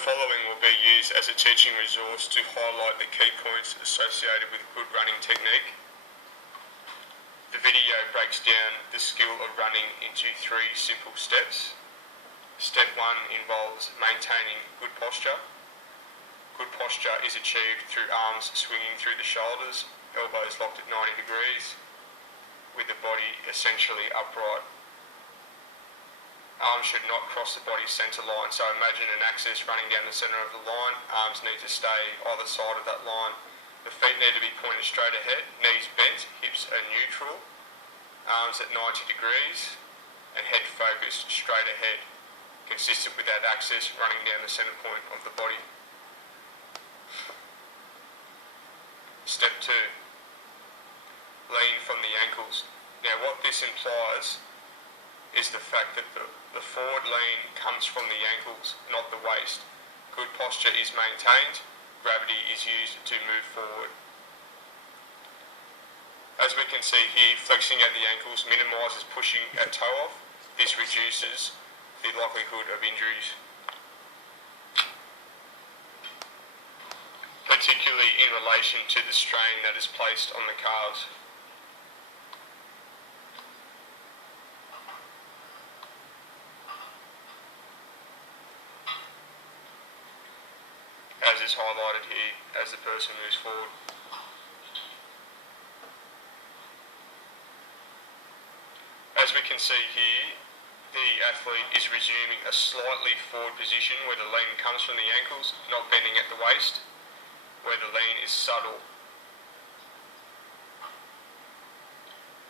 following will be used as a teaching resource to highlight the key points associated with good running technique. The video breaks down the skill of running into 3 simple steps. Step 1 involves maintaining good posture. Good posture is achieved through arms swinging through the shoulders, elbows locked at 90 degrees, with the body essentially upright. Arms should not cross the body's centre line, so imagine an axis running down the centre of the line. Arms need to stay either side of that line. The feet need to be pointed straight ahead, knees bent, hips are neutral, arms at 90 degrees, and head focused straight ahead, consistent with that axis running down the centre point of the body. Step 2. Lean from the ankles. Now what this implies is the fact that the forward lean comes from the ankles, not the waist. Good posture is maintained, gravity is used to move forward. As we can see here, flexing at the ankles minimises pushing at toe off. This reduces the likelihood of injuries, particularly in relation to the strain that is placed on the calves. As is highlighted here as the person moves forward. As we can see here, the athlete is resuming a slightly forward position where the lean comes from the ankles, not bending at the waist, where the lean is subtle.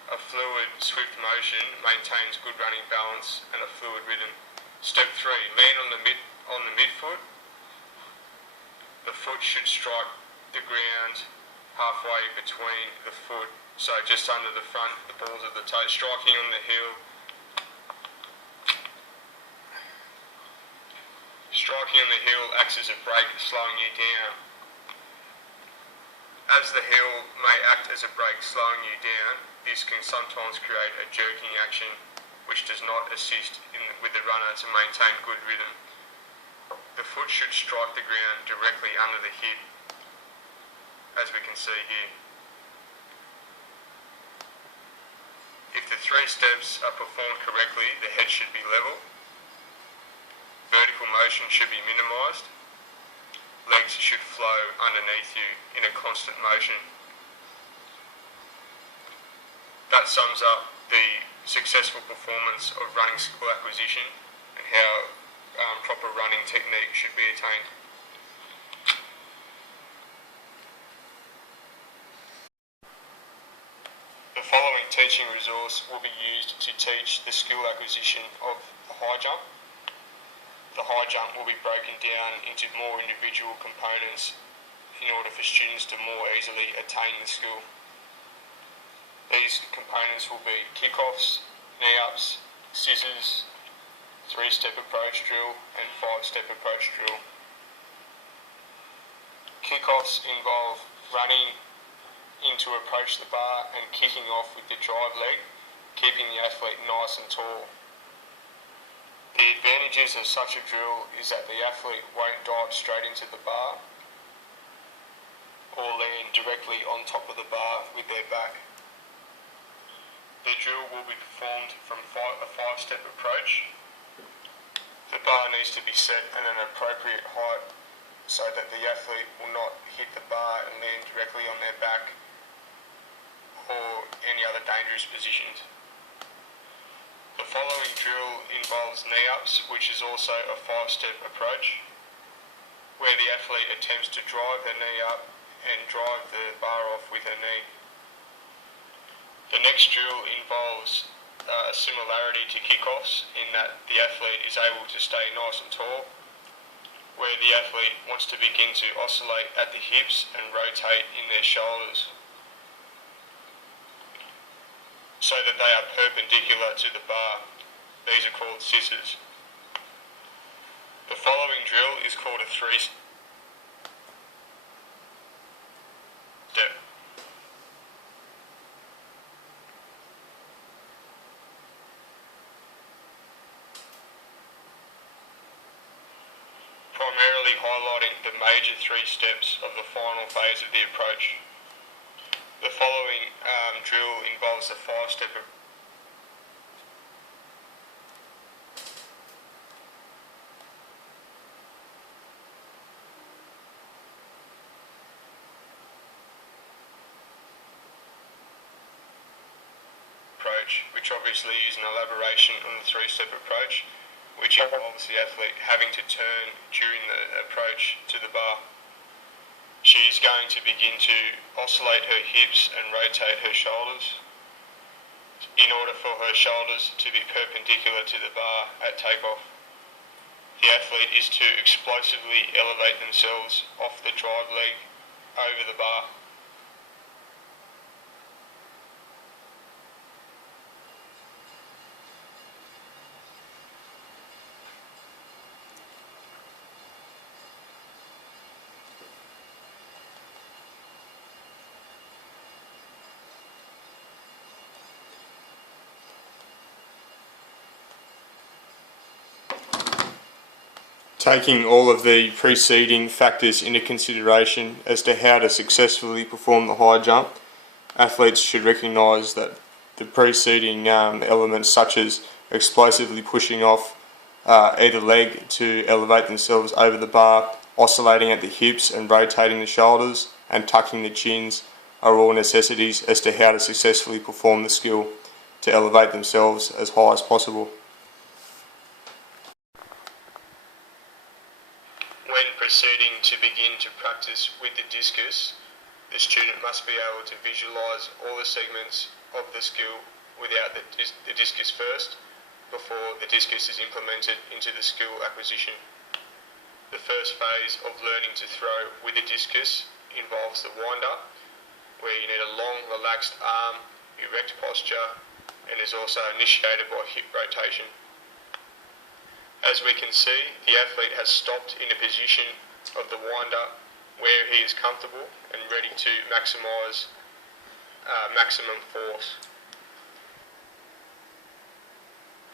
A fluid, swift motion maintains good running balance and a fluid rhythm. Step 3, land on the midfoot. The foot should strike the ground halfway between the foot, so just under the front, the balls of the toes, striking on the heel. Striking on the heel acts as a brake, slowing you down. As the heel may act as a brake, slowing you down, this can sometimes create a jerking action, which does not assist with the runner to maintain good rhythm. The foot should strike the ground directly under the hip, as we can see here. If the 3 steps are performed correctly, the head should be level, vertical motion should be minimised, legs should flow underneath you in a constant motion. That sums up the successful performance of running skill acquisition and how proper running technique should be attained. The following teaching resource will be used to teach the skill acquisition of the high jump. The high jump will be broken down into more individual components in order for students to more easily attain the skill. These components will be kick-offs, knee-ups, scissors, 3-step approach drill and 5-step approach drill. Kick-offs involve running in to approach the bar and kicking off with the drive leg, keeping the athlete nice and tall. The advantages of such a drill is that the athlete won't dive straight into the bar or land directly on top of the bar with their back. The drill will be performed from a 5-step approach. The bar needs to be set at an appropriate height so that the athlete will not hit the bar and land directly on their back or any other dangerous positions. The following drill involves knee-ups, which is also a 5-step approach, where the athlete attempts to drive her knee up and drive the bar off with her knee. The next drill involves a similarity to kick-offs in that the athlete is able to stay nice and tall, where the athlete wants to begin to oscillate at the hips and rotate in their shoulders so that they are perpendicular to the bar. These are called scissors. The following drill is called a 3-step. primarily highlighting the major 3 steps of the final phase of the approach. The following drill involves a 5-step approach, which obviously is an elaboration on the 3-step approach, which involves the athlete having to turn during the approach to the bar. She is going to begin to oscillate her hips and rotate her shoulders in order for her shoulders to be perpendicular to the bar at takeoff. The athlete is to explosively elevate themselves off the drive leg over the bar. Taking all of the preceding factors into consideration as to how to successfully perform the high jump, athletes should recognise that the preceding elements, such as explosively pushing off either leg to elevate themselves over the bar, oscillating at the hips and rotating the shoulders, and tucking the chins, are all necessities as to how to successfully perform the skill to elevate themselves as high as possible. When proceeding to begin to practice with the discus, the student must be able to visualise all the segments of the skill without the discus first, before the discus is implemented into the skill acquisition. The first phase of learning to throw with the discus involves the wind-up, where you need a long, relaxed arm, erect posture, and is also initiated by hip rotation. As we can see, the athlete has stopped in a position of the wind-up where he is comfortable and ready to maximise maximum force.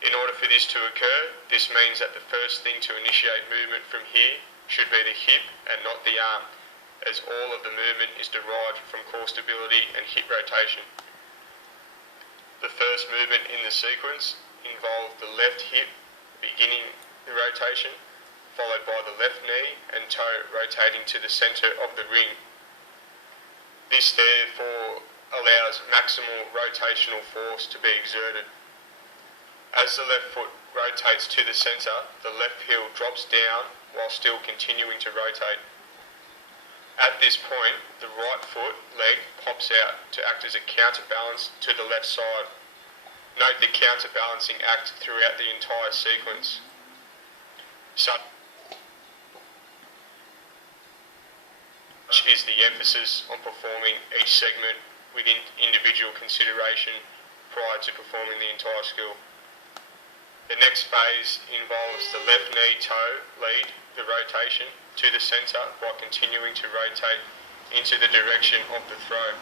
In order for this to occur, this means that the first thing to initiate movement from here should be the hip and not the arm, as all of the movement is derived from core stability and hip rotation. The first movement in the sequence involved the left hip beginning the rotation, followed by the left knee and toe rotating to the centre of the ring. This therefore allows maximal rotational force to be exerted. As the left foot rotates to the centre, the left heel drops down while still continuing to rotate. At this point, the right foot leg pops out to act as a counterbalance to the left side. Note the counterbalancing act throughout the entire sequence. Such is the emphasis on performing each segment with individual consideration prior to performing the entire skill. The next phase involves the left knee toe lead the rotation to the centre by continuing to rotate into the direction of the throw.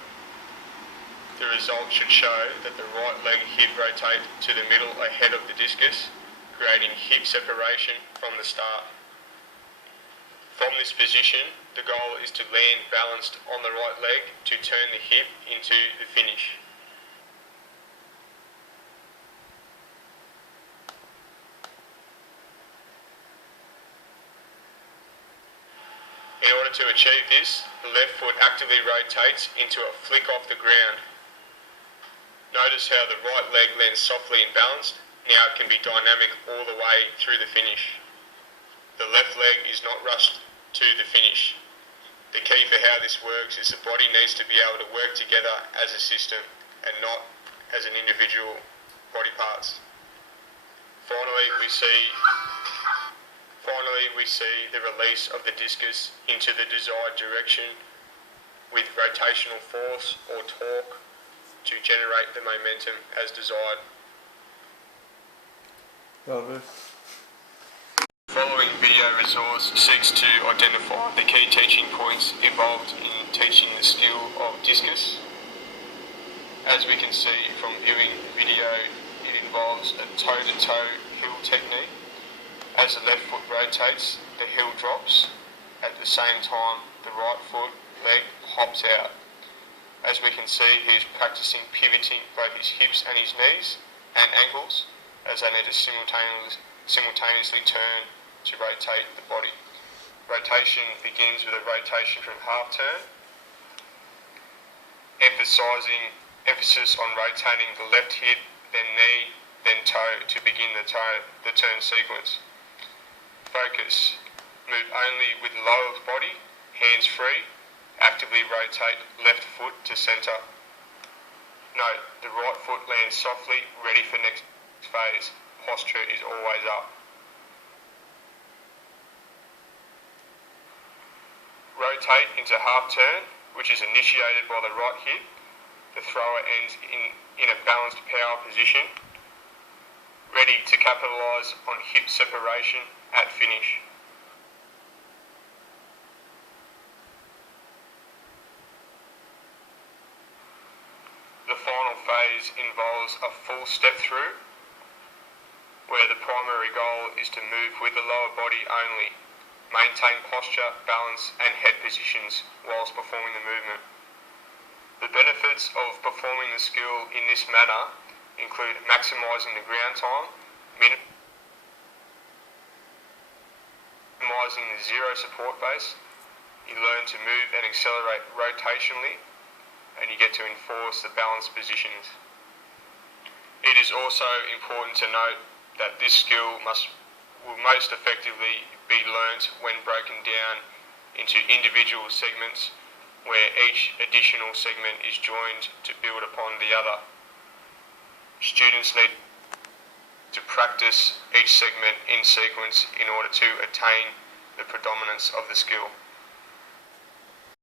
The result should show that the right leg hip rotate to the middle ahead of the discus, creating hip separation from the start. From this position, the goal is to land balanced on the right leg to turn the hip into the finish. In order to achieve this, the left foot actively rotates into a flick off the ground. Notice how the right leg lands softly and balanced. Now it can be dynamic all the way through the finish. The left leg is not rushed to the finish. The key for how this works is the body needs to be able to work together as a system and not as an individual body parts. Finally, we see the release of the discus into the desired direction with rotational force or torque to generate the momentum as desired. The following video resource seeks to identify the key teaching points involved in teaching the skill of discus. As we can see from viewing the video, it involves a toe-to-toe heel technique, As the left foot rotates, the heel drops. At the same time, the right foot leg hops out. As we can see, he is practicing pivoting both his hips and his knees and ankles as they need to simultaneously turn to rotate the body. Rotation begins with a rotation from half turn, emphasis on rotating the left hip, then knee, then toe to begin the turn sequence. Focus. Move only with lower body, hands free. Actively rotate left foot to centre. Note, the right foot lands softly, ready for next phase. Posture is always up. Rotate into half turn, which is initiated by the right hip. The thrower ends in a balanced power position, ready to capitalise on hip separation at finish. The final phase involves a full step through, where the primary goal is to move with the lower body only, maintain posture, balance and head positions whilst performing the movement. The benefits of performing the skill in this manner include maximising the ground time, minimising the zero support base, you learn to move and accelerate rotationally, and you get to enforce the balanced positions. It is also important to note that this skill will most effectively be learnt when broken down into individual segments where each additional segment is joined to build upon the other. Students need to practice each segment in sequence in order to attain the predominance of the skill.